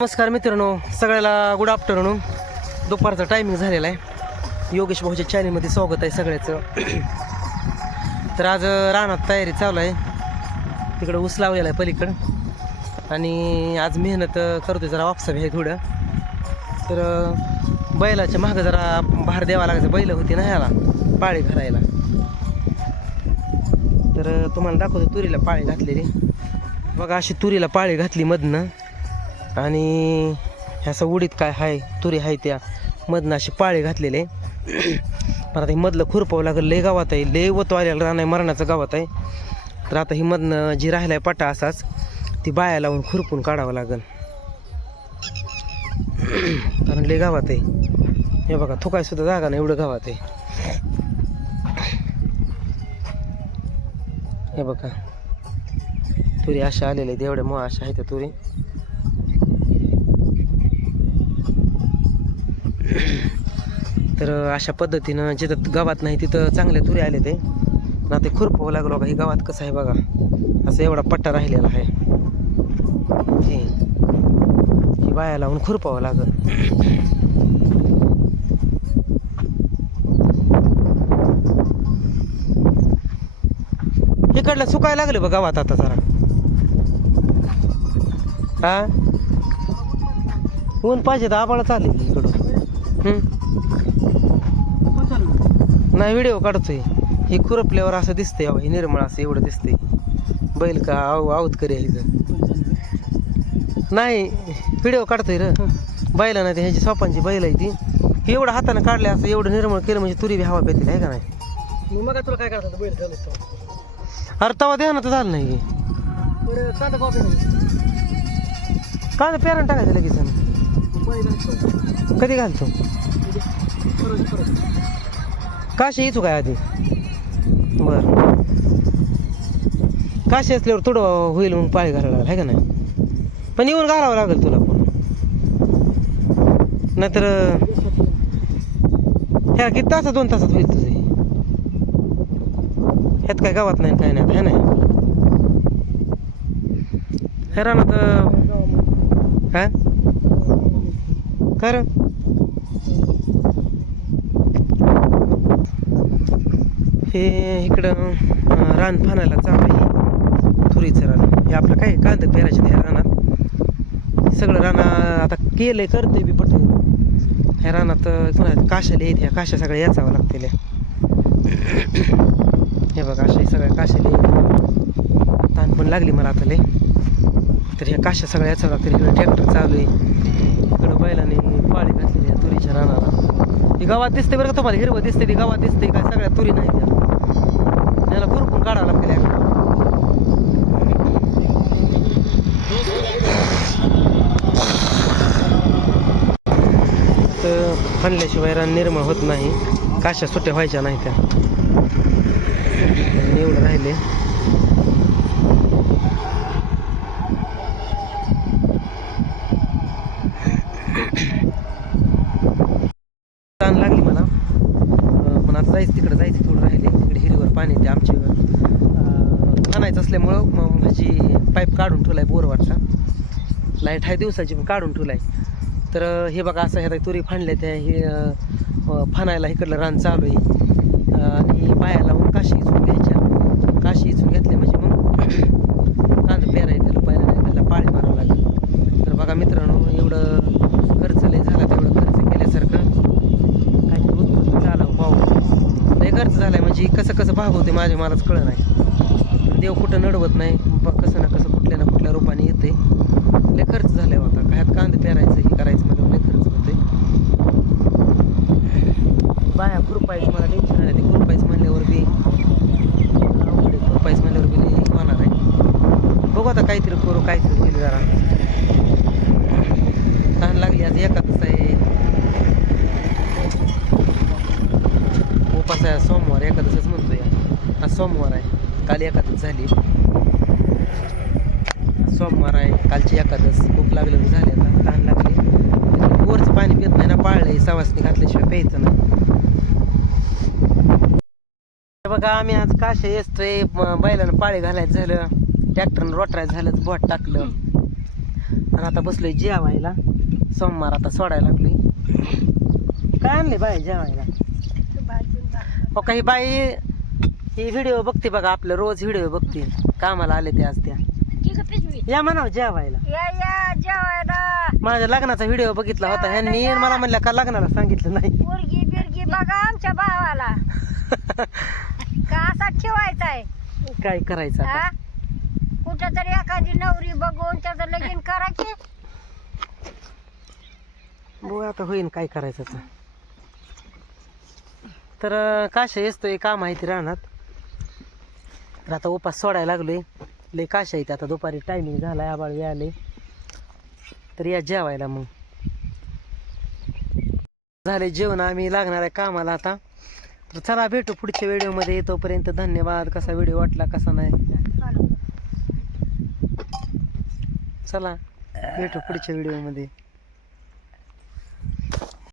नमस्कार मित्रांनो, सगळ्याला गुड आफ्टरनून. दुपारचा टायमिंग झालेला आहे. योगेश भाऊच्या चॅनलमध्ये स्वागत आहे सगळ्याचं. तर आज रानात तयारी चालू आहे. तिकडं ऊस लावलेला आहे पलीकडं आणि आज मेहनत करतोय. जरा वापसावी आहे थोडं. तर बैलाच्या मागं जरा भार द्यावा लागायचं. बैल होती ना ह्याला पाळी घालायला. तर तुम्हाला दाखवतो तुरीला पाळी घातलेली बघा. अशी तुरीला पाळी घातली मधनं आणि ह्याचं उडीत काय आहे तुरी आहे त्या मधनं अशी पाळी घातलेले. पण आता ही मधलं खुरपावं लागेल. लय गावात आहे, लय वतो आलेलं रान आहे, मरणाचं गावात आहे. तर आता ही मधनं जी राहिलाय पटा असाच ती बाया लावून खुरपून काढावं लागेल. कारण लय गावात आहे. हे बघा थुकाय सुद्धा जागा नाही, एवढं गावात आहे. हे बघा तुरी अशा आलेल्या आहेत, एवढ्या मुळा अशा आहेत त्या तुरी. तर अशा पद्धतीनं जिथं गावात नाही तिथं चांगल्या तुरी आले ते ना. ते खुरपावं लागलो का. हे गावात कसं आहे बघा, असं एवढा पट्टा राहिलेला आहे. ही बाया लावून खुरपावं लागल. इकडलं सुकायला लागले बघ गावात आता जरा. हा ऊन पाहिजे तर आबाळा चालेल इकडं. नाही व्हिडिओ काढतोय. हे खुरपल्यावर असं दिसतंय, हे निर्मळ असं एवढं दिसतंय. बैल का आवत करी नाही, व्हिडिओ काढतोय र. बैला नाही, ह्याची सोपांची बैल आहे ती. हे एवढं हाताने काढले असं एवढं निर्मळ केलं म्हणजे तुरी बी हवा पेतील आहे का नाही. मग तुला काय करतात बैल चालू. अरे तवा द्या ना तर झालं नाही. काय पेरण टाकायचं लगेच. कधी घालतो काशी येतो काय आधी. बर काशी असल्यावर थोडं होईल मग पाळी घालायला लागेल आहे का नाही. पण येऊन घालावं लागेल तुला पण. नाहीतर ह्या किती तासात 2 तासात होईल तुझं. ह्यात काय गावात नाही काय नाही, हे नाही हे रानात. हा खरं हे इकडं रान फानायला चालू आहे. तुरीचं रान हे आपलं काय कांदा पेरायचे ह्या रानात. सगळं रान आता केलंय करतंय बी पटकन. ह्या रानात कोणा काशाला येत, ह्या काशा सगळ्या याचावं लागतील. हे बघा अशा सगळ्या काशाला येत. ताण पण लागली मला आता लय. तर ह्या काशा सगळ्या याचावं लागतील. इकडं ट्रॅक्टर चालू आहे. इकडं बैलाने पाळी घातलेली आहे तुरीच्या रानाला. ही गावात दिसते बरं का तुम्हाला, हिरवं दिसते ती गावात दिसते काय. सगळ्या तुरी नाही त्या, त्याला खुरपून काढावं लागते. तर फणल्याशिवाय रान निर्मळ होत नाही. काशा सुट्ट्या व्हायच्या नाही त्या. एवढं राहिले. ताण लागली मला. पण आता जायचं तिकडं, जायचं थोडं राहिले. तिकडे हिरीवर पाणी ते आमचे आणायचं असल्यामुळं माझी पाईप काढून ठेवलाय बोरवरचा. लाईट आहे दिवसाची पण काढून ठेवलाय. तर हे बघा असं ह्या तुरी फांडल्या त्या. हे फाणायला इकडलं रान चालू आहे. आणि बाया लावून काशी इचून घ्यायच्या. काशी इचून घेतल्या म्हणजे मग कांदा पेराय त्याला पायला नाही, त्याला पाळी मारावं लागेल. तर बघा मित्रांनो, एवढं खर्च लय झाला. तेवढं खर्च केल्यासारखं काही चालावं भाऊ. लय खर्च झालाय म्हणजे कसं कसं भाग होते माझ्या मलाच कळलं नाही. देव कुठं नडवत नाही, कसं ना कसं कुठल्या ना कुठल्या रूपाने येते. लय खर्च झालाय होता. काह्यात कांदा पेरायचं हे करायचं म्हणजे लय खर्च होते. बाया खुरपायचं मला टेन्शन नाही. ते खुरपायचं म्हणल्यावर बी अवघड. खुरपायचं म्हणल्यावर बी लय होणार आहे. बघू आता काहीतरी करू, काहीतरी होईल. जरा तहान लागली. आज एकादश आहे, उपास आहे. सोमवार एकादशच म्हणतोय. आज सोमवार आहे, काल एकादश झाली. सोमवार आहे, कालची एकादश. भूक लागली झाली. आता तहान लागली. बोरचं पाणी पित नाही ना, पाळलंय. सवासनी घातल्याशिवाय प्यायचं नाही. बघा आम्ही आज काशा येतोय. बैलानं पाळी घालायचं झालं, ट्रॅक्टरनं रोटरायचं झालं, बोट टाकलं. आणि आता बसलोय जेवायला. सोमवार आता सोडायला लागलोय. काय आणले बाई जेवायला? हो काही बाई ही व्हिडिओ बघते बघा, आपलं रोज व्हिडिओ बघते. कामाला आले ते आज त्या. या म्हणाव जेवायला. माझ्या लग्नाचा व्हिडिओ बघितला होता ह्यांनी, मला म्हणल्या का लग्नाला सांगितलं नाही. पोरगी बिरगी बघा आमच्या भावाला का असा ठेवायचा आहे. काय करायचं आता? कुठं तरी एखादी नवरी बघून त्याचं लगीन करा की. बघू आता होईन काय करायचं आता. तर काशा येतोय काम आहे ती राहणार. तर आता उपास सोडायला लागलोय. लय काशा येते आता, दुपारी टायमिंग झालाय, आबाळ आले. तर या जेवायला मग. झाले जेवण, आम्ही लागणार आहे कामाला आता. तर चला भेटू पुढच्या व्हिडिओमध्ये. तोपर्यंत धन्यवाद. कसा व्हिडिओ वाटला कसा नाही, चला भेटू पुढच्या व्हिडिओमध्ये.